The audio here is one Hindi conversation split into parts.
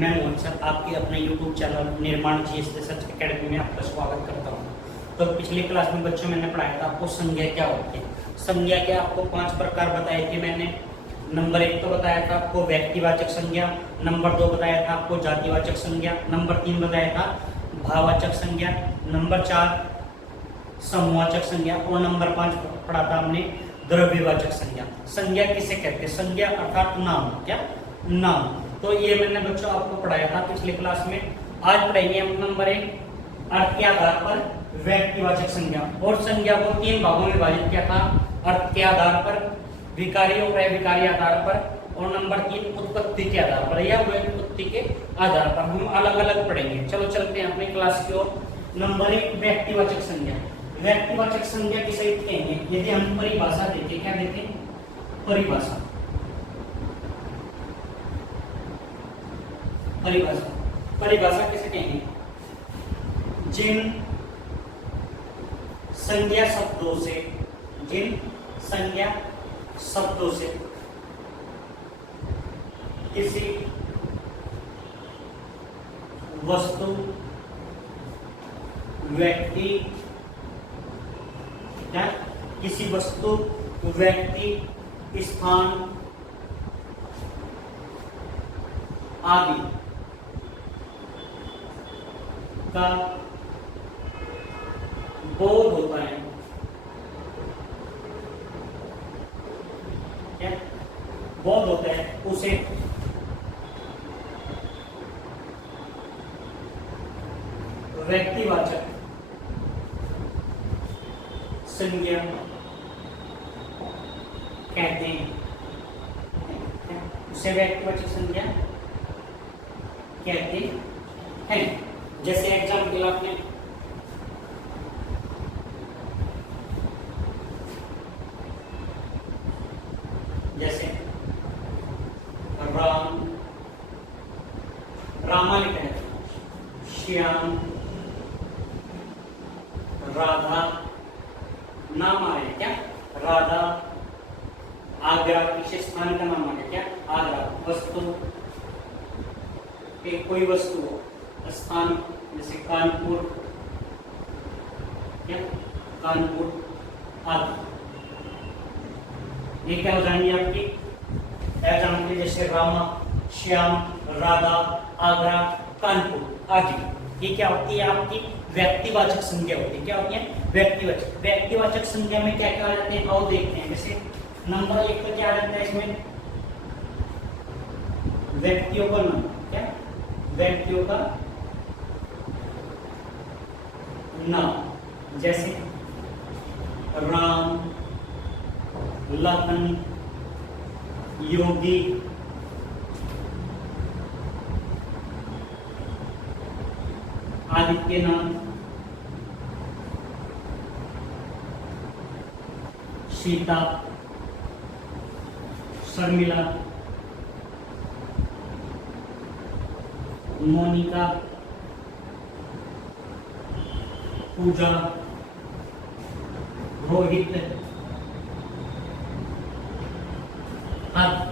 मैं मोहन सर आपके अपने YouTube चैनल निर्माण जीएस रिसर्च एकेडमी में आपका स्वागत करता हूँ। तो पिछली क्लास में बच्चों मैंने पढ़ाया था आपको संज्ञा क्या होती है। संज्ञा के आपको 5 प्रकार बताए थे मैंने। नंबर 1 तो बताया था आपको व्यक्तिवाचक संज्ञा, नंबर 2 बताया था आपको जातिवाचक संज्ञा, नंबर 3 बताया था भाववाचक संज्ञा, नंबर 4 समूहवाचक संज्ञा और नंबर 5 पढ़ा था हमने द्रव्यवाचक संज्ञा। संज्ञा किसे कहते हैं? संज्ञा अर्थात नाम। क्या? नाम। तो ये मैंने बच्चों आपको पढ़ाया था पिछली क्लास में। आज पढ़ेंगे हम नंबर 1 अर्थ के आधार पर व्यक्तिवाचक संज्ञा। और संज्ञा को 3 भागों में विभाजित किया था, अर्थ के आधार पर, विकारी और अविकारी आधार पर और नंबर 3 उत्पत्ति के आधार पर या व्युत्पत्ति के आधार पर। हम अलग अलग पढ़ेंगे। चलो चलते हैं अपनी क्लास की ओर। नंबर 1 व्यक्तिवाचक संज्ञा। व्यक्तिवाचक संज्ञा किसे कहेंगे? यदि हम परिभाषा देखें, क्या देखें? परिभाषा। परिभाषा किसे कहेंगे? जिन संज्ञा शब्दों से किसी वस्तु, व्यक्ति, क्या? किसी वस्तु, व्यक्ति, स्थान आदि का बोध होता है। क्या बोध होता है? उसे व्यक्तिवाचक संज्ञा कहते हैं। उसे व्यक्तिवाचक संज्ञा कहते हैं। जैसे एग्जाम्पल आपने जैसे रामा लिखा है, श्याम, राधा, नाम आ रहे क्या? राधा। आगरा, किसी स्थान का नाम आ रहा है क्या? आगरा। वस्तु, कोई वस्तु हो, स्थान जैसे कानपुर, क्या? कानपुर आदि। ये क्या हो जाएंगे आपकी एग्जाम्पल? जैसे रामा, श्याम, राधा, आगरा, कानपुर आदि। ये क्या होती है? आपकी व्यक्तिवाचक संज्ञा होती है। क्या होती है? व्यक्तिवाचक संज्ञा में क्या क्या आ जाते हैं? आओ देखते हैं। जैसे नंबर 1 पर क्या आ जाता है? इसमें व्यक्तियों का नाम। क्या? व्यक्तियों का नाम। जैसे राम, लखन, योगी, आदित्य नाम, सीता, शर्मिला, मोनिका, पूजा, रोहित आदि।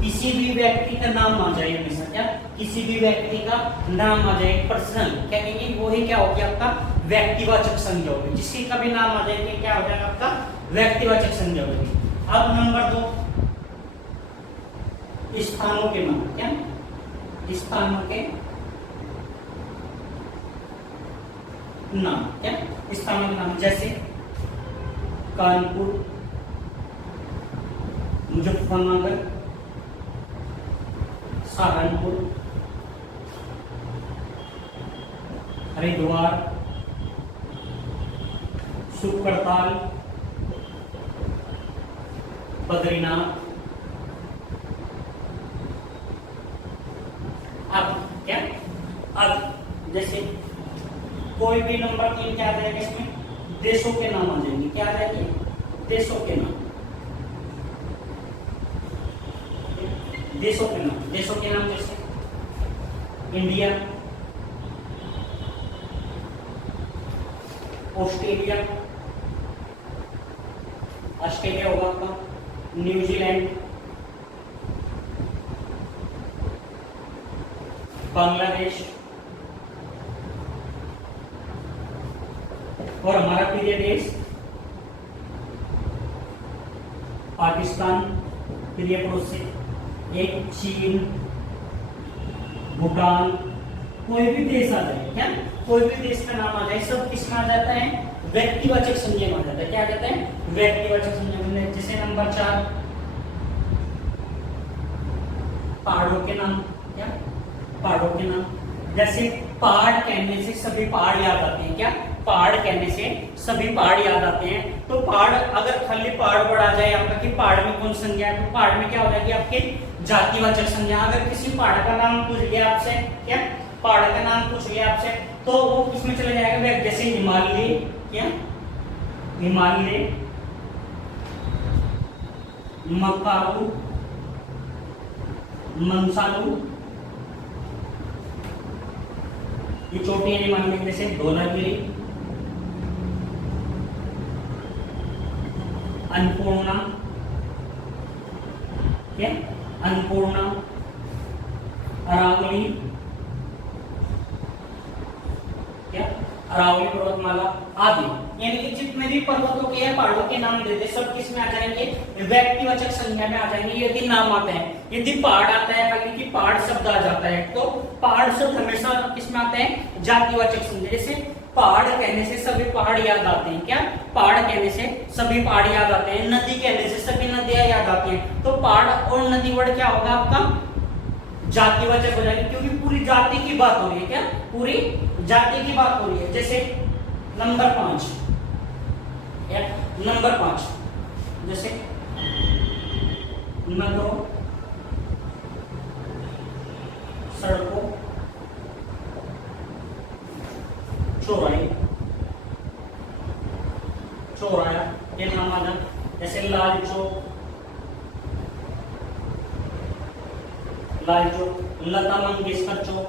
किसी भी व्यक्ति का नाम आ जाए हमेशा। क्या? किसी भी व्यक्ति का नाम आ जाए, पर्सनल, क्या कहेंगे? वो ही क्या होगी? आपका व्यक्तिवाचक संज्ञा होगी। जिसकी का भी नाम आ जाए क्या हो जाएगा? आपका व्यक्तिवाचक संज्ञा होगी। अब नंबर 2 स्थानों के नाम। क्या? स्थानों के नाम। क्या? स्थानों के नाम। जैसे कानपुर, मुजफ्फरनगर, सहारनपुर, हरिद्वार, सुकरताल, बद्रीनाथ। अब क्या? अब जैसे कोई भी नंबर 3 क्या आ जाएगा? इसमें देशों के नाम आ जाएंगे। क्या आ जाएंगे? देशों के नाम। देशों के नाम। देशों के नाम जैसे इंडिया, ऑस्ट्रेलिया, ऑस्ट्रेलिया होगा आपका, न्यूजीलैंड, बांग्लादेश, और हमारा प्रिय देश पाकिस्तान, प्रिय पड़ोसी, एक चीन, भूटान, कोई भी देश आ जाए, क्या कोई भी देश का नाम आ जाए, सब किसमें आ जाता है? व्यक्तिवाचक संज्ञा में आ जाता है। क्या आ जाता है? व्यक्तिवाचक संज्ञा में। जैसे नंबर 4 पहाड़ों के नाम, क्या पहाड़ों के नाम, जैसे पहाड़ कहने से सभी पहाड़ याद आते हैं। क्या पहाड़ कहने से सभी पहाड़ याद आते हैं। तो पहाड़, अगर खाली पहाड़ बढ़ा जाए आपका कि पहाड़ में कौन संज्ञा है, तो पहाड़ में क्या हो जाएगी आपकी जातिवाचक संज्ञा। अगर किसी पहाड़ का नाम पूछ लिया आपसे, क्या पहाड़ का नाम पूछ लिया आपसे, तो वो किसमें चले जाएगा? जैसे हिमालय, क्या हिमालय, मकाऊ, मंसालू, ये चोटी है हिमालय। जैसे धौलागिरी, अन्नपूर्णा, क्या अन्नपूर्णा, अरावली, क्या अरावली पर्वतमाला आदि। यानी कि जितने भी पर्वतों के या पहाड़ों के नाम देते सब किस में आ जाएंगे? व्यक्तिवाचक संज्ञा में आ जाएंगे यदि नाम आता है। यदि पहाड़ आता है, खाली कि पहाड़ शब्द आ जाता है, तो पहाड़ शब्द हमेशा किस में आता है? जातिवाचक संज्ञा। जैसे पहाड़ कहने से सभी पहाड़ याद आते हैं। क्या पहाड़ कहने से सभी पहाड़ याद आते हैं। नदी कहने से सभी नदियां याद आती हैं। तो पहाड़ और नदी वर्ड क्या होगा आपका? जातिवाचक हो जाएगी, क्योंकि पूरी जाति की बात हो रही है। क्या पूरी जाति की बात हो रही है। जैसे नंबर 5, नंबर 5 जैसे नगरों, सड़कों, चौराहे, चौराया, ये नाम आ जाए। जैसे लाल चौक, लाल चौक, लता मंगेशकर चौक,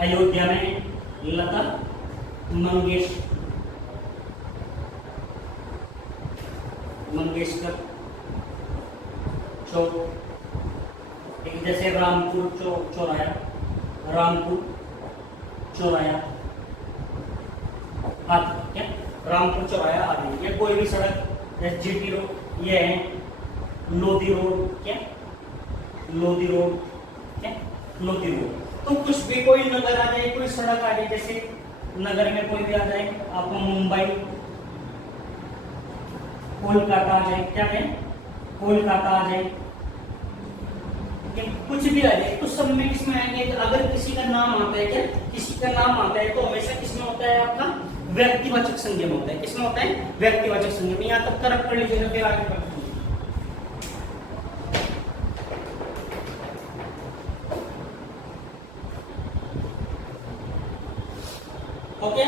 अयोध्या में लता मंगेशकर चौक। एक जैसे रामपुर चौराया, रामपुर चौराया आदि। क्या रामपुर चौराया आदि। या कोई भी सड़क, जैसे जीटी रोड, ये है लोधी रोड, क्या लोधी रोड, क्या लोधी रोड। तो कुछ भी कोई नगर आ जाए, कोई सड़क आ जाए, जैसे नगर में कोई भी आ जाए, आपको मुंबई, कोलकाता आ जाए, क्या है कोलकाता आ जाए, कुछ भी आ जाए, तो सब में किसमें आएंगे? अगर किसी का नाम आता है, क्या किसी का नाम आता है, तो हमेशा किसमें होता है? आपका व्यक्तिवाचक संज्ञा में होता है। किसमें होता है? व्यक्तिवाचक संज्ञा में। यहाँ तक करेक्ट कर लीजिएगा, फिर आगे बढ़ते हैं। ओके,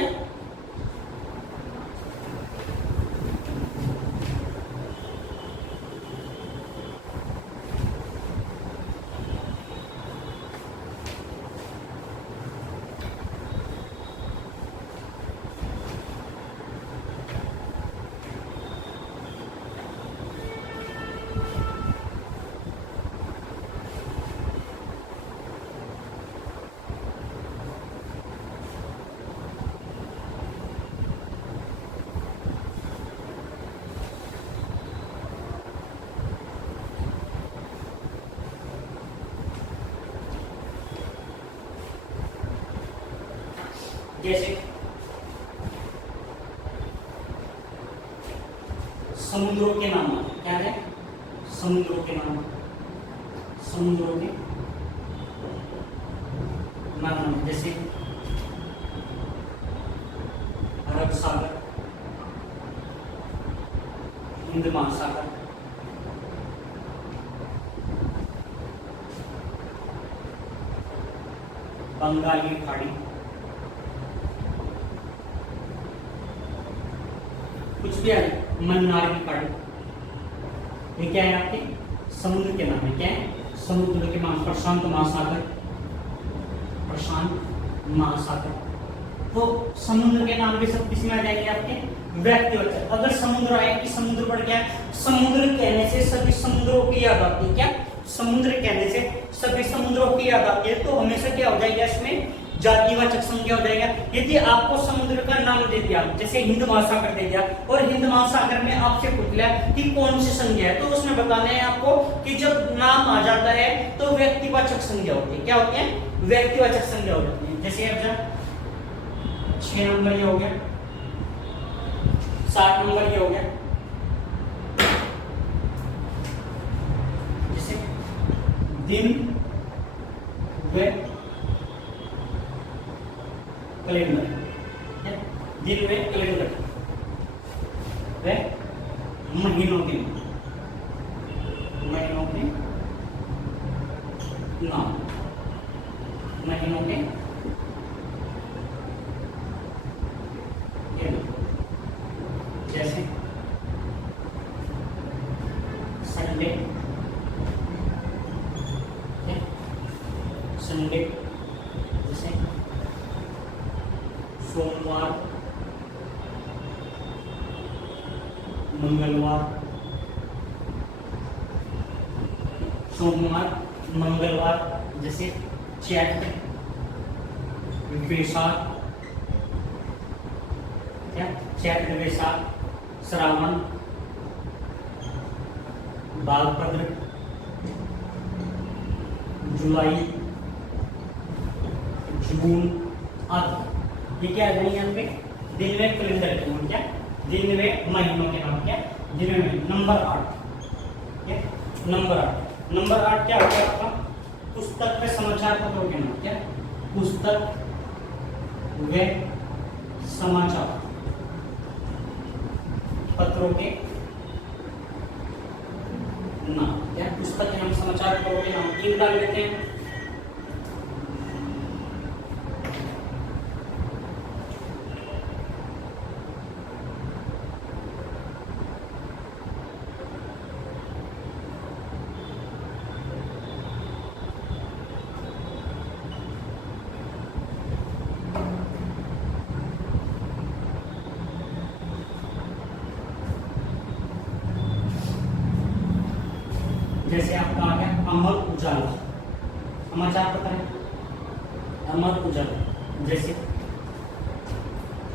जैसे समुद्रों के नाम, क्या है? समुद्रों के नाम, समुद्रों के नाम, जैसे अरब सागर, हिंद महासागर, बंगाली खाड़ी, कुछ भी है, मन्नार की खाड़ी। ये क्या है? आपके समुद्र के नाम है। क्या है? समुद्र के नाम। प्रशांत महासागर, प्रशांत महासागर। तो समुद्र के नाम भी सब किसमें आ जाएंगे? आपके व्यक्तिवाचक। अगर समुद्र आए कि समुद्र बढ़ गया, समुद्र कहने से सभी समुद्रों की याद आती है। क्या समुद्र कहने से सभी समुद्रों की याद आती है, तो हमेशा क्या हो जाएगा इसमें जातिवाचक संज्ञा हो जाएगा। यदि आपको समुद्र का नाम दे दिया, जैसे हिंद महासागर दे दिया, और हिंद महासागर में आपसे पूछ लिया कि कौन सी संज्ञा है, तो उसमें बताना है आपको कि जब नाम आ जाता है तो व्यक्तिवाचक संज्ञा होती है। क्या होती है? व्यक्तिवाचक संज्ञा हो जाती है। जैसे अब 6 नंबर ये हो गया, 7 नंबर ये हो गया, जैसे दिन व कैलेंडर, दिन व कैलेंडर, व महीनों के नाम, महीनों के जैसे संडे, संडे, जैसे सोमवार, मंगलवार, सोमवार, मंगलवार, जैसे चैत्र, वैशाख, क्या चैत्र, वैशाख, श्रावण, भाद्रपद, जुलाई, जून आदि। ये क्या आ जाएंगे यहाँ पे? दिन में कैलेंडर के नाम, क्या दिन में महीनों के नाम, क्या दिन में। नंबर 8, क्या नंबर 8, नंबर 8 क्या होगा आपका? पुस्तक व समाचार पत्रों के नाम, क्या पुस्तक व समाचार पत्रों के नाम, क्या पुस्तक के नाम, समाचार पत्रों के नाम। 3 डाल लेते हैं। जैसे आपका आ गया अमर उजाला, समाचार पत्र है अमर उजाला। जैसे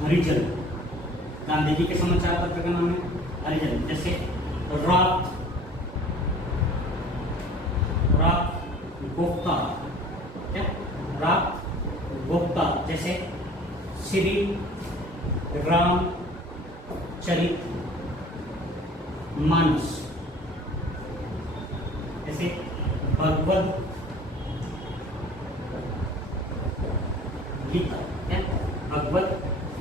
हरिजन, गांधी जी के समाचार पत्र का नाम है हरिजन। जैसे रात, रात गुप्ता, क्या रात गुप्ता। जैसे श्री राम चरित मानस, जैसे भगवद गीता, है भगवद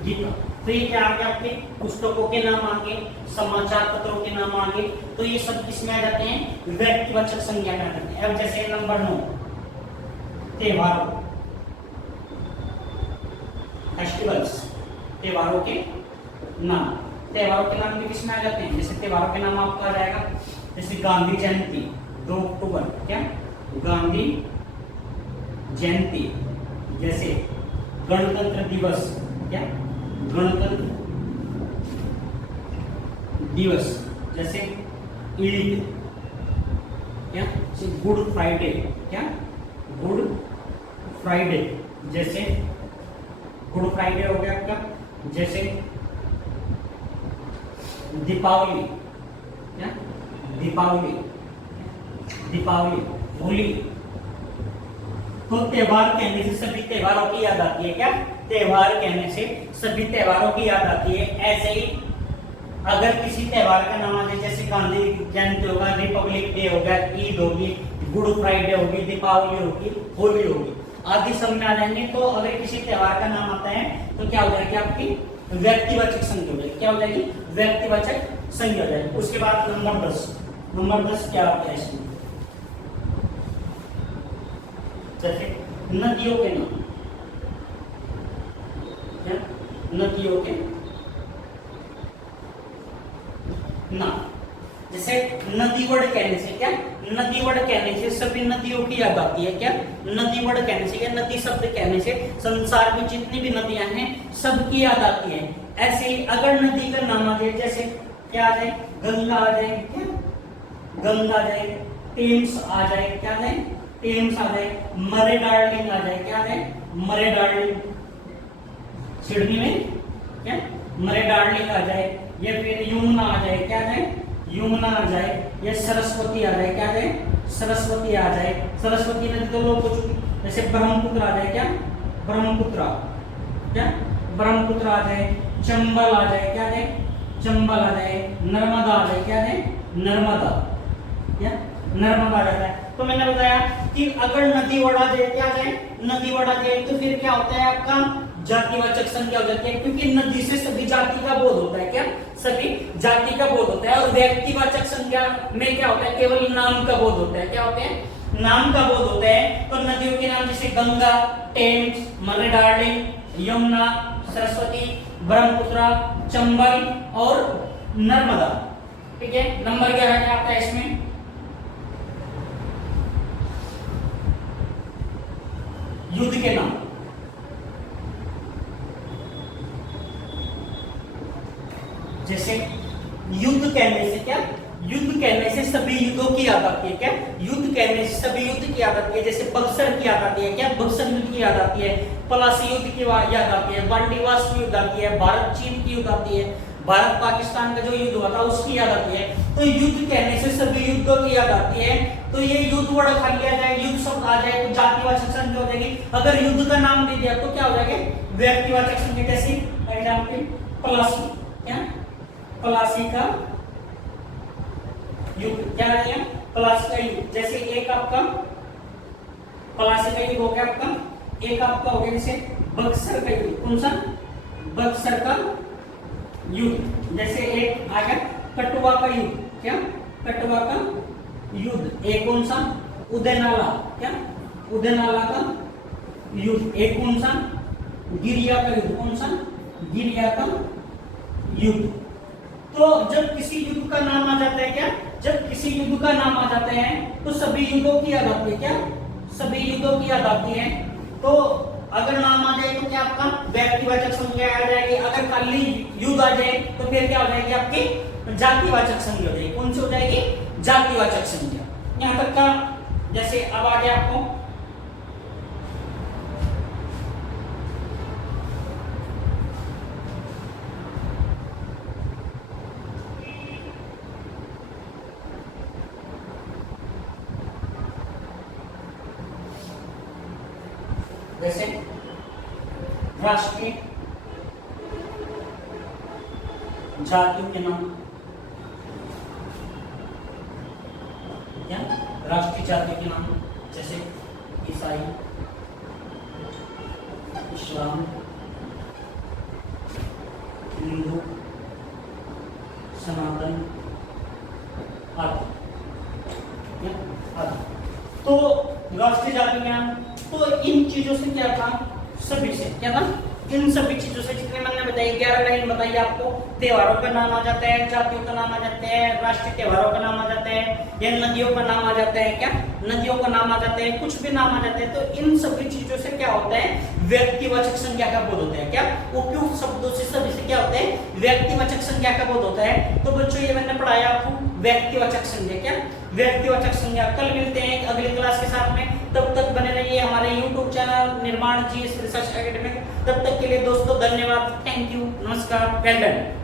गीता। तो ये क्या आ गया? आपके पुस्तकों के नाम आगे, समाचार पत्रों के नाम आगे, तो ये सब किसमें आ जाते हैं? व्यक्तिवाचक संज्ञा में आ जाते हैं। अब जैसे नंबर 9 त्योहारों, फेस्टिवल्स, त्योहारों के नाम। त्योहारों के नाम भी किसमें आ जाते हैं? जैसे त्योहारों के नाम आपका आ जाएगा, जैसे गांधी जयंती 2 अक्टूबर, क्या गांधी जयंती। जैसे गणतंत्र दिवस, क्या गणतंत्र दिवस। जैसे ईद, क्या गुड फ्राइडे, क्या गुड फ्राइडे। जैसे गुड फ्राइडे हो गया आपका। जैसे दीपावली, क्या दीपावली, दीपावली, होली। तो त्योहार कहने से सभी त्योहारों की याद आती है, क्या त्योहार कहने से सभी त्योहारों की याद आती है। ऐसे ही अगर किसी त्योहार का नाम आ जाए, जैसे गांधी जयंती होगा, रिपब्लिक डे होगा, ईद होगी, गुड फ्राइडे होगी, दीपावली होगी, होली होगी, आदि सब में आ जाएंगे। तो अगर किसी त्योहार का नाम आता है तो क्या हो जाएगी? आपकी व्यक्तिवाचक संज्ञा हो जाएगी। क्या हो जाएगी? व्यक्तिवाचक संज्ञा हो जाएगी। उसके बाद नंबर 10, नंबर 10 क्या होता है इसमें? जैसे नदियों के नाम, क्या नदियों के नाम। जैसे नदीवड़ कहने से, क्या नदीवड़ कहने से सभी नदियों की याद आती है। क्या नदीवड़ कहने से या नदी शब्द कहने से संसार में जितनी भी नदियां हैं सबकी याद आती है। ऐसे ही अगर नदी का नाम आ जाए, जैसे क्या आ जाए? गंगा आ जाए, क्या गंगा आ जाए, टेम्स आ जाए, क्या है, टेम्स आ जाए, मरे डार्लिंग आ जाए, क्या है, मरे डार्लिंग, सिडनी में क्या मरे डार्लिंग आ जाए, या फिर यमुना आ जाए, क्या है, यमुना आ जाए, या सरस्वती आ जाए, क्या है, सरस्वती आ जाए, सरस्वती नदी तो लोग हो चुकी, जैसे ब्रह्मपुत्र आ जाए, क्या ब्रह्मपुत्र, क्या ब्रह्मपुत्र आ जाए, चंबल आ जाए, क्या है, चंबल आ जाए, नर्मदा आ जाए, क्या है, नर्मदा, क्या नर्मदा आ जाता है। तो मैंने बताया कि अगर नदी वड़ा जाए, क्या जाए, नदी वड़ा जाए, तो फिर क्या होता है आपका जातिवाचक संज्ञा हो जाती है, क्योंकि नदी से सभी जाति का बोध होता है, क्या सभी जाति का बोध होता है। और व्यक्तिवाचक संज्ञा में क्या होता है, केवल नाम का बोध होता है, क्या होते हैं, नाम का बोध होता है। तो नदियों के नाम जैसे Ganga, Thames, Murray Darling, Yamuna, Saraswati, Brahmaputra, Chambal और नर्मदा, ठीक है। नंबर 11 क्या आता है इसमें, युद्ध के नाम, जैसे युद्ध कहने से क्या, युद्ध कहने से सभी युद्धों की याद आती है, क्या युद्ध कहने से सभी युद्ध की याद आती है, जैसे बक्सर की याद आती है, क्या बक्सर युद्ध की याद आती है, पलासी युद्ध की याद आती है, बांडीवास की युद्ध आती है, भारत चीन की युद्ध आती है, भारत पाकिस्तान का जो युद्ध हुआ था उसकी याद आती है। तो युद्ध कहने से सभी युद्धों की याद आती है। तो ये युद्ध वर्ड खा लिया जाए, युद्ध शब्द आ जाए तो जातिवाचक संज्ञा हो जाएगी। अगर युद्ध का नाम दे दिया तो क्या हो जाएगा, व्यक्तिवाचक संज्ञा। जैसे एग्जाम्पल पलासी, क्या पलासी का युद्ध, क्या है पलासी का युद्ध। जैसे एक आपका पलासी का युद्ध हो गया आपका, एक आपका हो गया जैसे बक्सर का युद्ध, कौन सा बक्सर का युद्ध। जैसे एक आ गया कटुआ का युद्ध, क्या कटुआ का युद्ध। एक कौन सा उदयनाला, क्या उदयनाला का युद्ध। एक कौन सा गिरिया का युद्ध, कौन सा गिरिया का युद्ध। तो जब किसी युद्ध का नाम आ जाता है, क्या जब किसी युद्ध का नाम आ जाता है तो सभी युद्धों की याद आती है, क्या सभी युद्धों की याद आती है। तो अगर नाम आ जाए तो क्या आपका व्यक्तिवाचक संज्ञा आ जाएगी, अगर खाली युद्ध आ जाए तो फिर क्या हो जाएगी आपकी जातिवाचक संज्ञा हो जाएगी। कौन सी हो जाएगी, जातिवाचक संज्ञा। यहां तक का जैसे अब आ गया आपको जैसे राष्ट्रीय जातियों के नाम, क्या राष्ट्रीय जातियों के नाम, जैसे ईसाई, इस्लाम, हिंदू, सनातन आदि। तो राष्ट्रीय जाति के नाम, तो इन चीजों से क्या था, सभी से क्या था, इन सभी चीजों से जितने मैंने बताई 11 लाइन बताई आपको। त्योहारों का नाम आ जाता है, जातियों का नाम आ जाता है, राष्ट्रीय त्योहारों का नाम आ जाता है, या नदियों का नाम आ जाता है, क्या नदियों का नाम आ जाता है, कुछ भी नाम आ जाते हैं। तो इन सभी चीजों से क्या होता है, व्यक्तिवाचक संज्ञा का बोध होता है। क्या उपयुक्त शब्दों से सभी से क्या होता है, व्यक्तिवाचक संज्ञा का बोध होता है। तो बच्चों ये मैंने पढ़ाया आपको व्यक्तिवाचक संज्ञा, क्या व्यक्तिवाचक संज्ञा। कल मिलते हैं अगली क्लास के साथ में, तब तक बने रहिए हमारे YouTube चैनल निर्माण जीएस रिसर्च एकेडमी। तब तक के लिए दोस्तों धन्यवाद, थैंक यू, नमस्कार, वेल डन।